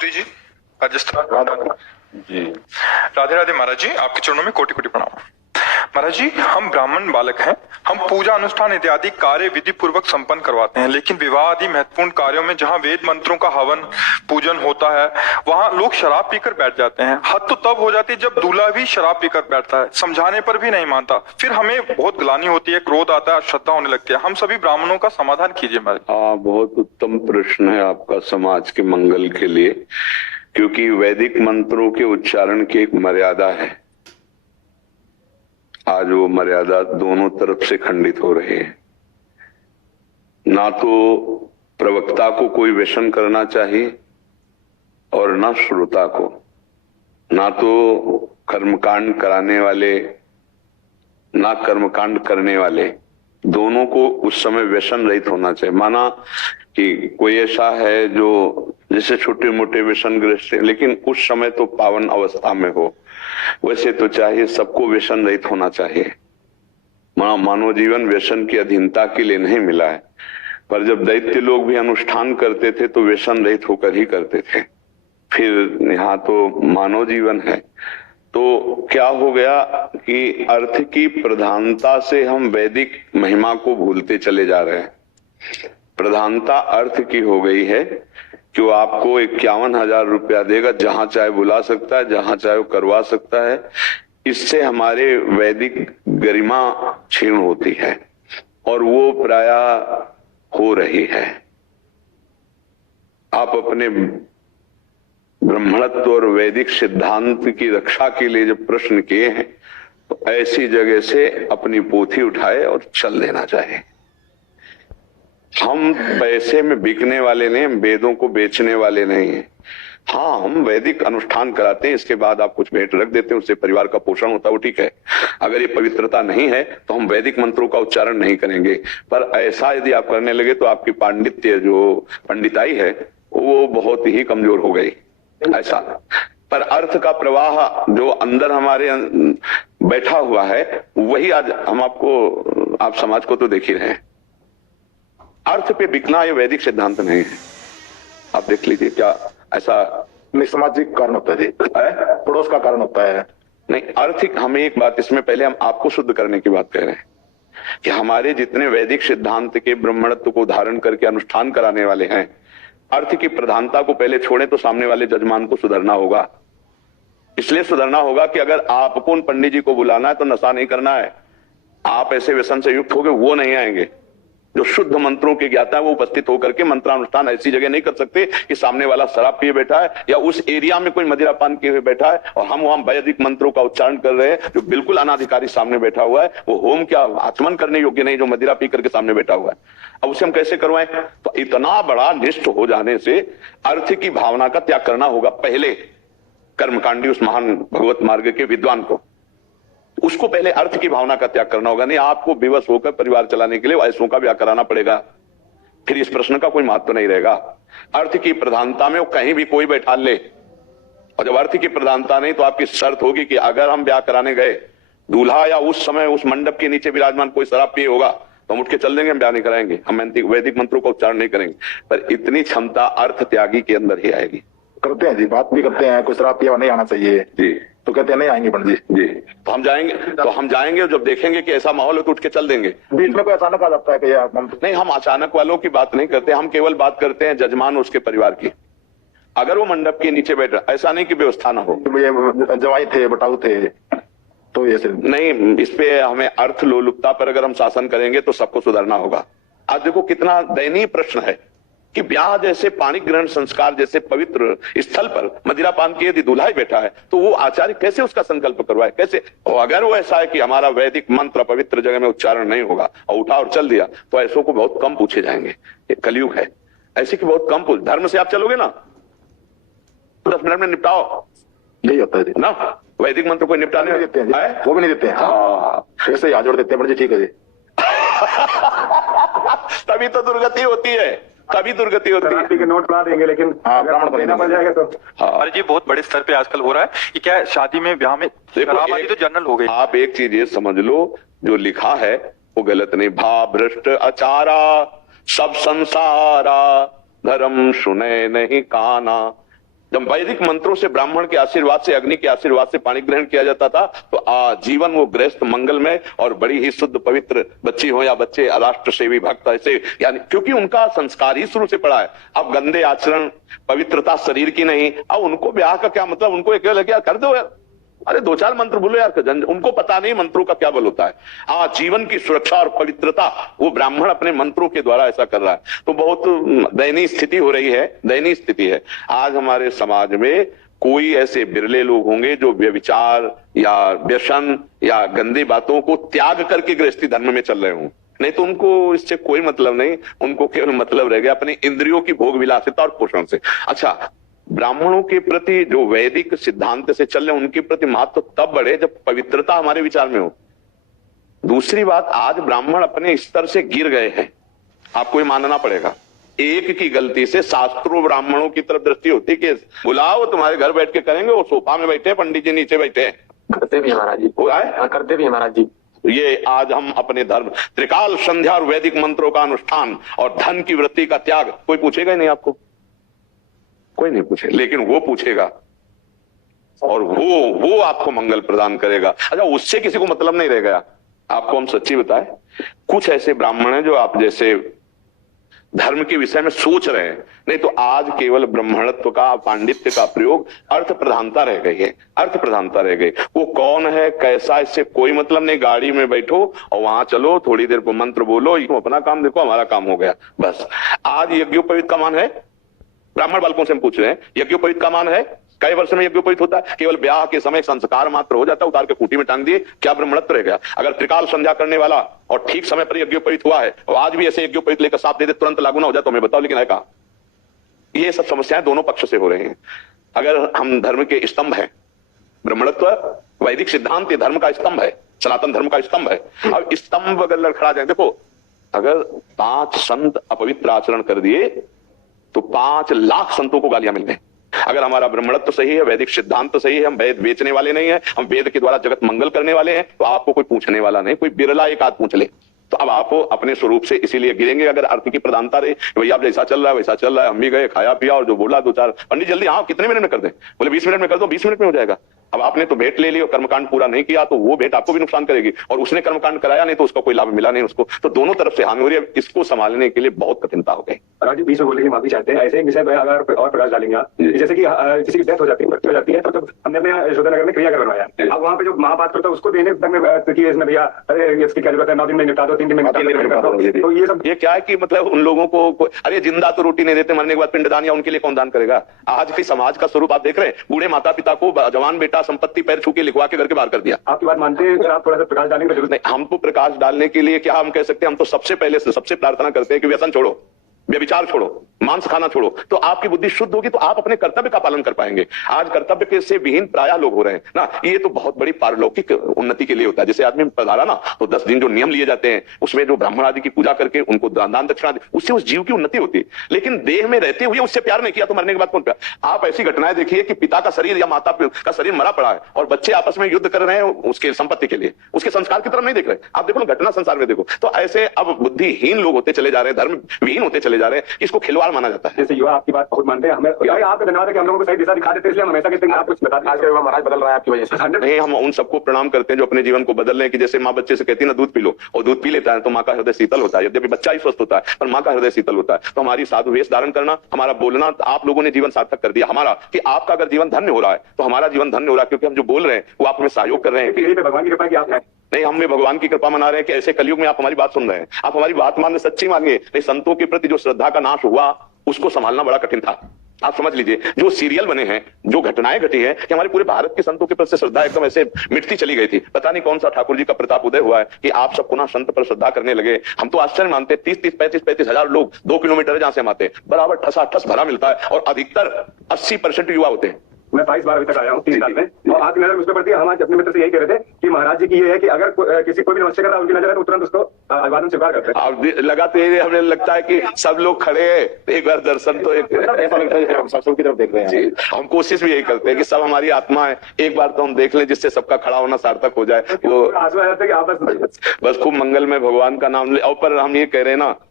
शास्त्री जी, राजस्थान जी। राधे राधे महाराज जी, आपके चरणों में कोटि कोटि प्रणाम। महाराज जी, हम ब्राह्मण बालक हैं। हम पूजा अनुष्ठान इत्यादि कार्य विधि पूर्वक संपन्न करवाते हैं, लेकिन विवाह आदि महत्वपूर्ण कार्यों में जहाँ वेद मंत्रों का हवन पूजन होता है, वहाँ लोग शराब पीकर बैठ जाते हैं। हद तो तब हो जाती है जब दूल्हा भी शराब पीकर बैठता है, समझाने पर भी नहीं मानता। फिर हमें बहुत ग्लानि होती है, क्रोध आता है, श्रद्धा होने लगती है। हम सभी ब्राह्मणों का समाधान कीजिए महाराज। हाँ, बहुत उत्तम प्रश्न है आपका समाज के मंगल के लिए, क्योंकि वैदिक मंत्रों के उच्चारण की एक मर्यादा है। आज वो मर्यादा दोनों तरफ से खंडित हो रही है। ना तो प्रवक्ता को कोई व्यसन करना चाहिए और ना श्रोता को, ना तो कर्मकांड कराने वाले ना कर्मकांड करने वाले, दोनों को उस समय व्यसन रहित होना चाहिए। माना कि कोई ऐसा है जो जैसे छोटे मोटे व्यसन ग्रस्त है, लेकिन उस समय तो पावन अवस्था में हो, वैसे तो चाहिए सबको व्यसन रहित होना चाहिए। मानव जीवन व्यसन की अधीनता के लिए नहीं मिला है, पर जब दैत्य लोग भी अनुष्ठान करते थे तो व्यसन रहित होकर ही करते थे। फिर यहाँ तो मानव जीवन है, तो क्या हो गया कि अर्थ की प्रधानता से हम वैदिक महिमा को भूलते चले जा रहे हैं। प्रधानता अर्थ की हो गई है कि वो आपको 51,000 रुपया देगा, जहां चाहे बुला सकता है, जहां चाहे वो करवा सकता है। इससे हमारे वैदिक गरिमा क्षीण होती है और वो प्रायः हो रही है। आप अपने ब्राह्मणत्व और वैदिक सिद्धांत की रक्षा के लिए जब प्रश्न किए हैं, तो ऐसी जगह से अपनी पोथी उठाए और चल देना चाहिए। हम पैसे में बिकने वाले नहीं, हम वेदों को बेचने वाले नहीं हैं। हाँ, हम वैदिक अनुष्ठान कराते हैं, इसके बाद आप कुछ भेंट रख देते हैं, उससे परिवार का पोषण होता है, वो ठीक है। अगर ये पवित्रता नहीं है तो हम वैदिक मंत्रों का उच्चारण नहीं करेंगे। पर ऐसा यदि आप करने लगे तो आपकी पांडित्य जो पंडिताई है वो बहुत ही कमजोर हो गई। ऐसा पर अर्थ का प्रवाह जो अंदर हमारे बैठा हुआ है, वही आज हम आपको, आप समाज को तो देख ही रहे हैं। अर्थ पे बिकना ये वैदिक सिद्धांत नहीं है। आप देख लीजिए, क्या ऐसा नहीं सामाजिक कारण होता है, पड़ोस का कारण होता है। नहीं, आर्थिक, हमें एक बात इसमें पहले हम आपको शुद्ध करने की बात कह रहे हैं कि हमारे जितने वैदिक सिद्धांत के ब्राह्मणत्व को धारण करके अनुष्ठान कराने वाले हैं, अर्थ की प्रधानता को पहले छोड़े तो सामने वाले जजमान को सुधरना होगा। इसलिए सुधरना होगा कि अगर आपको उन पंडित जी को बुलाना है तो नशा नहीं करना है। आप ऐसे व्यसन से युक्त हो गए, वो नहीं आएंगे। जो शुद्ध मंत्रों के ज्ञाता है वो उपस्थित होकर के मंत्रानुष्ठान ऐसी जगह नहीं कर सकते कि सामने वाला शराब पिए बैठा है या उस एरिया में कोई मदिरा पान किए हुए बैठा है और हम वहां वैदिक मंत्रों का उच्चारण कर रहे हैं। जो बिल्कुल अनाधिकारी सामने बैठा हुआ है, वो होम क्या आचमन करने योग्य नहीं, जो मदिरा पी करके सामने बैठा हुआ है। अब उसे हम कैसे करवाएं? तो इतना बड़ा निष्ठ हो जाने से अर्थ की भावना का त्याग करना होगा पहले। कर्मकांडी उस महान भगवत मार्ग के विद्वान को, उसको पहले अर्थ की भावना का त्याग करना होगा। नहीं, आपको विवश होकर परिवार चलाने के लिए ऐसों का ब्याह कराना पड़ेगा, फिर इस प्रश्न का कोई महत्व नहीं रहेगा। अर्थ की प्रधानता में वो कहीं भी कोई बैठा ले, और जब अर्थ की प्रधानता नहीं तो आपकी शर्त होगी कि अगर हम ब्याह कराने गए, दूल्हा या उस समय उस मंडप के नीचे विराजमान कोई शराब पिए होगा तो हम उठ के चल देंगे, हम ब्याह नहीं कराएंगे, हम वैदिक मंत्रों का उच्चारण नहीं करेंगे। पर इतनी क्षमता अर्थ त्यागी के अंदर ही आएगी। करते हैं जी, बात भी करते हैं, कोई शराब पिया नहीं आना चाहिए जी, तो कहते हैं नहीं आएंगे पंडित जी। जी, तो हम जाएंगे जब देखेंगे कि ऐसा माहौल है तो उठ के चल देंगे। बीच में कोई अचानक आ जाता है कि यार नहीं, हम अचानक वालों की बात नहीं करते, हम केवल बात करते हैं जजमान उसके परिवार की। अगर वो मंडप के नीचे बैठ, ऐसा नहीं कि व्यवस्था ना हो, ये जवाई थे, बटाऊ थे, तो ये नहीं, इस पे हमें अर्थ लोलुपता पर अगर हम शासन करेंगे तो सबको सुधरना होगा। आज देखो कितना दयनीय प्रश्न है कि ब्याह जैसे पाणी ग्रहण संस्कार जैसे पवित्र स्थल पर मदिरा पान किए यदि दूल्हा ही बैठा है तो वो आचार्य कैसे उसका संकल्प करवाए, कैसे? और अगर वो ऐसा है कि हमारा वैदिक मंत्र पवित्र जगह में उच्चारण नहीं होगा और उठा और चल दिया, तो ऐसों को बहुत कम पूछे जाएंगे। ये कलयुग है, ऐसे की बहुत कम पूछ। धर्म से आप चलोगे ना, 10 मिनट में निपटाओ, यही होता है ना। वैदिक मंत्र को निपटाने देते हैं, वो भी नहीं देते हैं। हाँ, ऐसे ही हाथ जोड़ देते हैं, जी ठीक है जी। तभी तो दुर्गति होती है, तभी दुर्गति होती है। के नोट बना देंगे, लेकिन ब्राह्मण देना पड़ जाएगा तो। अरे जी, बहुत बड़े स्तर पे आजकल हो रहा है कि क्या शादी में, ब्याह में शराब आदि तो जनरल हो गई। आप एक चीज ये समझ लो, जो लिखा है वो गलत नहीं। भा भ्रष्ट आचारा सब संसारा, धर्म सुने नहीं काना। जब वैदिक मंत्रों से, ब्राह्मण के आशीर्वाद से, अग्नि के आशीर्वाद से पानी ग्रहण किया जाता था तो आजीवन वो गृहस्थ मंगलमय और बड़ी ही शुद्ध पवित्र बच्ची हो या बच्चे राष्ट्र सेवी भक्त ऐसे, यानी क्योंकि उनका संस्कार ही शुरू से पड़ा है। अब गंदे आचरण, पवित्रता शरीर की नहीं, अब उनको ब्याह का क्या मतलब, उनको एक लगे कर दो यार, अरे 2-4 मंत्र बोलो यार, उनको पता नहीं मंत्रों का क्या बल होता है। जीवन की सुरक्षा और पवित्रता वो ब्राह्मण अपने मंत्रों के द्वारा ऐसा कर रहा है। तो बहुत दयनीय स्थिति हो रही है, दयनीय स्थिति है। आज हमारे समाज में कोई ऐसे बिरले लोग होंगे जो व्यभिचार या व्यसन या गंदी बातों को त्याग करके गृहस्थी धर्म में चल रहे हों, नहीं तो उनको इससे कोई मतलब नहीं, उनको केवल मतलब रह गया अपनी इंद्रियों की भोग विलासिता और पोषण से। अच्छा, ब्राह्मणों के प्रति जो वैदिक सिद्धांत से चल रहे हैं उनके प्रति महत्व तब बढ़े जब पवित्रता हमारे विचार में हो। दूसरी बात, आज ब्राह्मण अपने स्तर से गिर गए हैं, आपको ये मानना पड़ेगा। एक की गलती से शास्त्रों ब्राह्मणों की तरफ दृष्टि होती कि बुलाओ तुम्हारे घर बैठ के करेंगे, वो सोफा में बैठे, पंडित जी नीचे बैठे हैं। करते भी महाराज जी, करते भी महाराज जी। ये आज हम अपने धर्म, त्रिकाल संध्या और वैदिक मंत्रों का अनुष्ठान और धन की वृत्ति का त्याग, कोई पूछेगा ही नहीं आपको, कोई नहीं पूछे, लेकिन वो पूछेगा और वो आपको मंगल प्रदान करेगा। अच्छा, उससे किसी को मतलब नहीं रह गया। आपको हम सच्ची बताएं, कुछ ऐसे ब्राह्मण हैं जो आप जैसे धर्म के विषय में सोच रहे हैं, नहीं तो आज केवल ब्राह्मणत्व का, पांडित्य का प्रयोग अर्थ प्रधानता रह गई है, अर्थ प्रधानता रह गई। वो कौन है, कैसा, इससे कोई मतलब नहीं। गाड़ी में बैठो और वहां चलो, थोड़ी देर को मंत्र बोलो, अपना काम देखो, हमारा काम हो गया, बस। आज यज्ञोपवीत का मान है, ब्राह्मण बालकों से हम पूछ रहे हैं, यज्ञोपवीत का मान है? कई वर्ष में यज्ञोपवीत होता है? केवल ब्याह के समय संस्कार मात्र हो जाता है, उतार के खूंटी में टांग दिए, क्या ब्राह्मणत्व रह गया? अगर त्रिकाल संध्या करने वाला और ठीक समय पर यज्ञोपवीत हुआ है और आज भी ऐसे यज्ञोपवीत लेकर साथ दे दे तुरंत लागू ना हो जाए तो हमें बताओ, लेकिन है कहां? ये सब समस्याएं दोनों पक्ष से हो रही हैं। अगर हम धर्म के स्तंभ है, ब्राह्मणत्व वैदिक सिद्धांत धर्म का स्तंभ है, सनातन धर्म का स्तंभ है। अब स्तंभ अगर लड़खड़ा जाए, देखो अगर 5 संत अपवित्र आचरण कर दिए तो 5 लाख संतों को गालियां मिल गई। अगर हमारा ब्राह्मणत्व सही है, वैदिक सिद्धांत सही है, हम वेद बेचने वाले नहीं है, हम वेद के द्वारा जगत मंगल करने वाले हैं, तो आपको कोई पूछने वाला नहीं, कोई बिरला एक आध पूछ ले। तो अब आप अपने स्वरूप से इसीलिए गिरेंगे अगर अर्थ की प्रधानता रही, भैया आप जैसा चल रहा है वैसा चल रहा है, हम भी गए खाया पिया और जो बोला 2-4 पंडित जल्दी, हाँ कितने मिनट में कर दें? बोले 20 मिनट में कर दो, 20 मिनट में हो जाएगा। अब आपने तो भेंट ले ली और कर्मकांड पूरा नहीं किया तो वो भेंट आपको भी नुकसान करेगी, और उसने कर्मकांड कराया नहीं तो उसका कोई लाभ मिला नहीं उसको, तो दोनों तरफ से हानि हो रही है। इसको संभालने के लिए बहुत कठिनता हो गई। जी बीच में बोलने की माफी चाहते हैं, ऐसे एक विषय पर अगर और प्रकाश डालेंगे आप, जैसे कि किसी की डेथ हो जाती है, मृत्यु हो जाती है, तो जब हमने अपने यशोधनगर में क्रियाकर्म बनवाया, अब वहाँ पे जो महापात्र होता है उसको देने तक में इसमें भैया अरे इसकी क्या जरूरत है, 9 दिन में निपटा दो, 3 दिन में निपटा दो, तो ये सब, ये क्या है कि मतलब उन लोगों को अरे जिंदा तो रोटी नहीं देते, मरने के बाद पिंडदान या उनके लिए कौन दान करेगा? आज के समाज का स्वरूप आप देख रहे हैं, बूढ़े माता पिता को जवान बेटा संपत्ति पैर छू के लिखवा के घर के बाहर कर दिया। आपकी बात मानते हैं, आप थोड़ा सा प्रकाश डालने की जरूरत नहीं, हमको प्रकाश डालने के लिए क्या हम कह सकते हैं, हम तो सबसे पहले से सबसे प्रार्थना करते हैं कि व्यसन छोड़ो, व्यभिचार छोड़ो, मांस खाना छोड़ो, तो आपकी बुद्धि शुद्ध होगी, तो आप अपने कर्तव्य का पालन कर पाएंगे। आज कर्तव्य के से विहीन प्रायः लोग हो रहे हैं ना, ये तो बहुत बड़ी पारलौकिक उन्नति के लिए होता है। जैसे आदमी पधारा ना तो 10 दिन जो नियम लिए जाते हैं उसमें जो ब्राह्मण आदि की पूजा करके उनको दान दक्षिणा, उससे उस जीव की उन्नति होती है। लेकिन देह में रहते हुए उससे प्यार नहीं किया तो मरने के बाद कौन प्यार? आप ऐसी घटनाएं देखिए कि पिता का शरीर या माता का शरीर मरा पड़ा है और बच्चे आपस में युद्ध कर रहे हैं उसके संपत्ति के लिए, उसके संस्कार की तरफ नहीं देख रहे। आप देखो घटना संसार में देखो, तो ऐसे अब बुद्धिहीन लोग होते चले जा रहे हैं, धर्म विहीन होते चले जा रहे हैं, इसको खिलवाड़ माना जाता है। जैसे युवा आपकी बात बहुत मानते हैं, हमें आपका धन्यवाद है कि हम लोगों को सही दिशा दिखा देते हैं, इसलिए हम हमेशा कहते हैं आप कुछ बता दीजिए। आज महाराज बदल रहा है आपकी वजह से। नहीं, हम उन सबको प्रणाम करते हैं जो अपने जीवन को बदल रहे हैं, कि जैसे माँ बच्चे से कहती है ना दूध पी लो, और दूध पी लेता है तो माँ का हृदय शीतल होता है। यद्यपि बच्चा ही स्वस्थ होता है पर माँ का हृदय शीतल होता है। तो हमारी साधु वेश धारण करना, हमारा बोलना, आप लोगों ने जीवन सार्थक कर दिया हमारा, कि आपका अगर जीवन धन्य हो रहा है तो हमारा जीवन धन्य हो रहा है, क्योंकि हम जो बोल रहे हैं वो आप हमें सहयोग कर रहे हैं। भगवान की कृपा की आप है नहीं, हम भी भगवान की कृपा मना रहे हैं कि ऐसे कलयुग में आप हमारी बात सुन रहे हैं, आप हमारी बात मान सच्ची मानिए। नहीं, संतों के प्रति जो श्रद्धा का नाश हुआ उसको संभालना बड़ा कठिन था। आप समझ लीजिए, जो सीरियल बने हैं, जो घटनाएं घटी है कि हमारे पूरे भारत के संतों के प्रति श्रद्धा एकदम ऐसे मिटती चली गई थी। पता नहीं कौन सा ठाकुर जी का प्रताप उदय हुआ है कि आप सब पुनः संत पर श्रद्धा करने लगे। हम तो आश्चर्य मानते, 30-35 हजार लोग 2 किलोमीटर जहां से हम आते, बराबर ठसाठस भरा मिलता है और अधिकतर 80% युवा होते हैं। मैं 22 बार अभी तक आया हूँ 3 साल में, और आपकी नजर उस पर पड़ती है। हम आज अपने मित्र से यही कह रहे थे कि महाराज जी की ये है कि अगर किसी कोई भी नमस्ते कर रहा है उनकी नजर है तो तुरंत उसको अभिवादन स्वीकार करते हैं। अब लगाते हमें लगता है कि सब लोग खड़े हैं, एक बार दर्शन तो ऐसा लगता है हम सबकी तरफ देख रहे हैं। हम कोशिश भी यही करते हैं कि सब हमारी आत्मा है, एक बार तो हम देख लें जिससे सबका खड़ा होना सार्थक हो जाए। वो आंसू आ जाते हैं कि आप बस खूब मंगल में भगवान का नाम ले। और पर हम ये कह रहे हैं ना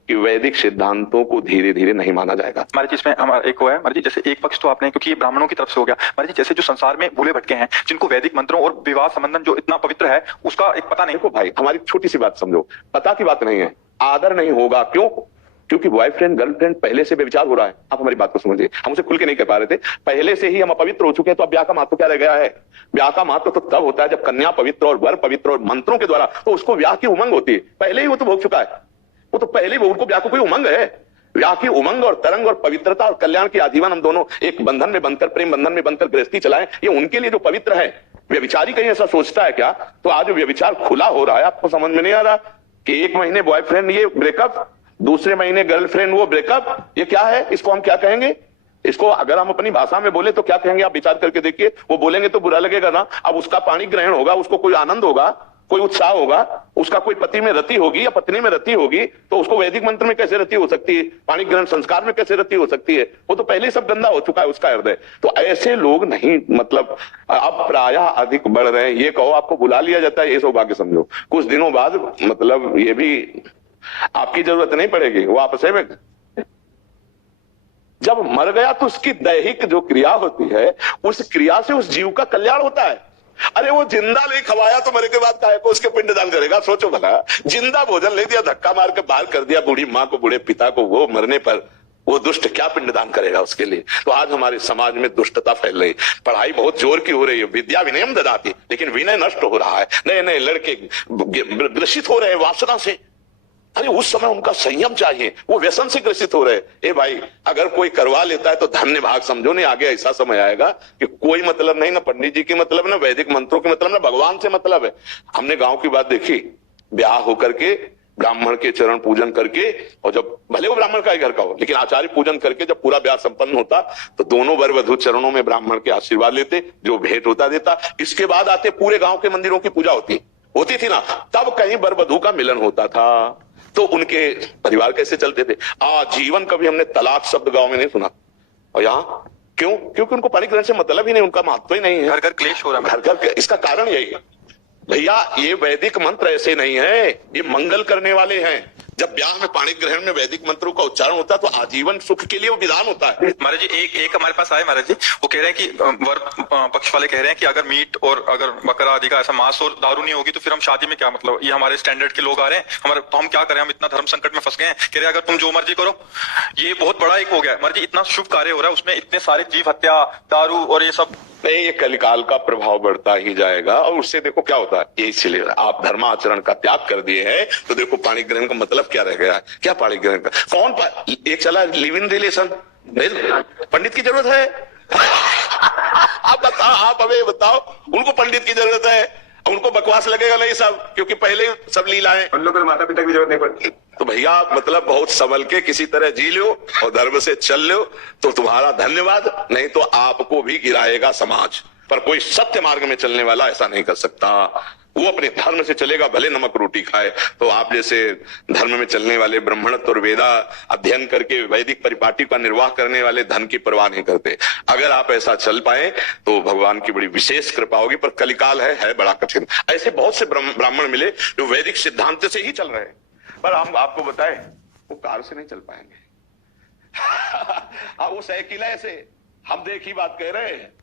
कि वैदिक सिद्धांतों को धीरे धीरे नहीं माना जाएगा। महाराज जी इसमें हमारा एक वो है महाराज जी, जैसे एक पक्ष तो आपने, क्योंकि ये ब्राह्मणों की तरफ से हो गया महाराज जी, जैसे जो संसार में भूले भटके हैं जिनको वैदिक मंत्रों और विवाह संबंधन जो इतना पवित्र है उसका एक पता नहीं। देखो भाई, हमारी छोटी सी बात समझो, पता की बात नहीं है, आदर नहीं होगा। क्यों? क्योंकि बॉयफ्रेंड गर्लफ्रेंड पहले से व्यभिचार हो रहा है। आप हमारी बात को समझिए, हम उसे खुल के नहीं कह पा रहे थे, पहले से ही हम अपवित्र हो चुके हैं, तो अब ब्याह का महत्व क्या रह गया है? ब्याह का महत्व तो तब होता है जब कन्या पवित्र और वर पवित्र और मंत्रों के द्वारा, तो उसको ब्याह की उमंग होती है। पहले ही वो तो भोग चुका है, वो तो पहले ही उनको ब्याह को कोई उमंग है। ब्याह की उमंग और तरंग और पवित्रता और कल्याण की आजीवन हम दोनों एक बंधन में बनकर, प्रेम बंधन में बनकर गृहस्थी चलाएं, ये उनके लिए जो पवित्र है। व्यभिचारी कहीं ऐसा सोचता है क्या? तो आज व्यभिचार खुला हो रहा है, आपको समझ में नहीं आ रहा कि एक महीने बॉयफ्रेंड ये ब्रेकअप, दूसरे महीने गर्लफ्रेंड वो ब्रेकअप, ये क्या है? इसको हम क्या कहेंगे? इसको अगर हम अपनी भाषा में बोले तो क्या कहेंगे? आप विचार करके देखिए। वो बोलेंगे तो बुरा लगेगा ना। अब उसका पाणी ग्रहण होगा, उसको कोई आनंद होगा, कोई उत्साह होगा, उसका कोई पति में रति होगी या पत्नी में रति होगी, तो उसको वैदिक मंत्र में कैसे रति हो सकती है? पाणी ग्रहण संस्कार में कैसे रति हो सकती है? वो तो पहले ही सब गंदा हो चुका है उसका हृदय। तो ऐसे लोग नहीं, मतलब अब प्रायः अधिक बढ़ रहे हैं। ये कहो आपको बुला लिया जाता है, ये सौभाग्य समझो। कुछ दिनों बाद मतलब ये भी आपकी जरूरत नहीं पड़ेगी, वो आपस में जब मर गया तो उसकी दैहिक जो क्रिया होती है, उस क्रिया से उस जीव का कल्याण होता है। अरे वो जिंदा नहीं खवाया तो मरे के बाद काहे को उसके पिंडदान करेगा? सोचो भला, जिंदा भोजन ले दिया, धक्का मार के बाहर कर दिया बूढ़ी माँ को, बूढ़े पिता को, वो मरने पर वो दुष्ट क्या पिंडदान करेगा उसके लिए? तो आज हमारे समाज में दुष्टता फैल रही, पढ़ाई बहुत जोर की हो रही है, विद्या विनयम ददाती, लेकिन विनय नष्ट हो रहा है। नए नए लड़के ग्रसित हो रहे हैं वासना से। अरे उस समय उनका संयम चाहिए, वो व्यसन से ग्रसित हो रहे। ए भाई, अगर कोई करवा लेता है तो धन्य भाग समझो, नहीं आगे ऐसा समय आएगा कि कोई मतलब नहीं, ना पंडित जी की मतलब, ना वैदिक मंत्रों के मतलब, ना भगवान से मतलब है। हमने गांव की बात देखी, ब्याह होकर के ब्राह्मण के चरण पूजन करके, और जब भले वो ब्राह्मण का ही घर का हो, लेकिन आचार्य पूजन करके जब पूरा ब्याह संपन्न होता तो दोनों वर वधू चरणों में ब्राह्मण के आशीर्वाद लेते, जो भेंट होता देता। इसके बाद आते पूरे गांव के मंदिरों की पूजा होती थी ना, तब कहीं वर वधू का मिलन होता था, तो उनके परिवार कैसे चलते थे। आजीवन कभी हमने तलाक शब्द गांव में नहीं सुना। और यहाँ क्यों? क्योंकि उनको पाणी ग्रहण से मतलब ही नहीं, उनका महत्व ही नहीं है। घर घर क्लेश हो रहा है, घर घर। इसका कारण यही है भैया, ये वैदिक मंत्र ऐसे नहीं है, ये मंगल करने वाले हैं। जब ब्याह में पाणी ग्रहण में वैदिक मंत्रों का उच्चारण होता है तो आजीवन सुख के लिए वो विधान होता है। महाराज जी एक हमारे पास आए महाराज जी, वो कह रहे हैं कि वर पक्ष वाले कह रहे हैं कि अगर मीट और अगर बकरा आदि का ऐसा मांस और दारू नहीं होगी तो फिर हम शादी में क्या मतलब, ये हमारे स्टैंडर्ड के लोग आ रहे हैं हमारे, तो हम क्या करें? हम इतना धर्म संकट में फंस गए हैं। कह रहे हैं अगर तुम जो मर्जी करो। ये बहुत बड़ा एक हो गया महाराज जी, इतना शुभ कार्य हो रहा है, उसमें इतने सारे जीव हत्या, दारू और ये सब नहीं, ये कलिकाल का प्रभाव बढ़ता ही जाएगा। और उससे देखो क्या होता है, ये इसलिए आप धर्माचरण का त्याग कर दिए हैं तो देखो पाणी ग्रहण का मतलब क्या रह गया है? क्या पाणी ग्रहण का? कौन एक चला लिव इन रिलेशन, पंडित की जरूरत है? आप बताओ, आप हमें बताओ, उनको पंडित की जरूरत है? उनको बकवास लगेगा नहीं सब, क्योंकि पहले सब लीलाएं, उन लोगों को माता पिता की जरूरत नहीं पड़ती। तो भैया मतलब बहुत संभल के किसी तरह जी लो और धर्म से चल लो तो तुम्हारा धन्यवाद, नहीं तो आपको भी गिराएगा समाज। पर कोई सत्य मार्ग में चलने वाला ऐसा नहीं कर सकता, वो अपने धर्म से चलेगा, भले नमक रोटी खाए। तो आप जैसे धर्म में चलने वाले, ब्राह्मणत्व और वेदा अध्ययन करके वैदिक परिपाटी का निर्वाह करने वाले धन की परवाह नहीं करते। अगर आप ऐसा चल पाए तो भगवान की बड़ी विशेष कृपा होगी। पर कलिकाल है बड़ा कठिन। ऐसे बहुत से ब्राह्मण मिले जो वैदिक सिद्धांत से ही चल रहे हैं, पर हम आपको बताएं वो कार से नहीं चल पाएंगे। वो साइकिल ऐसे हम देख ही बात कह रहे हैं,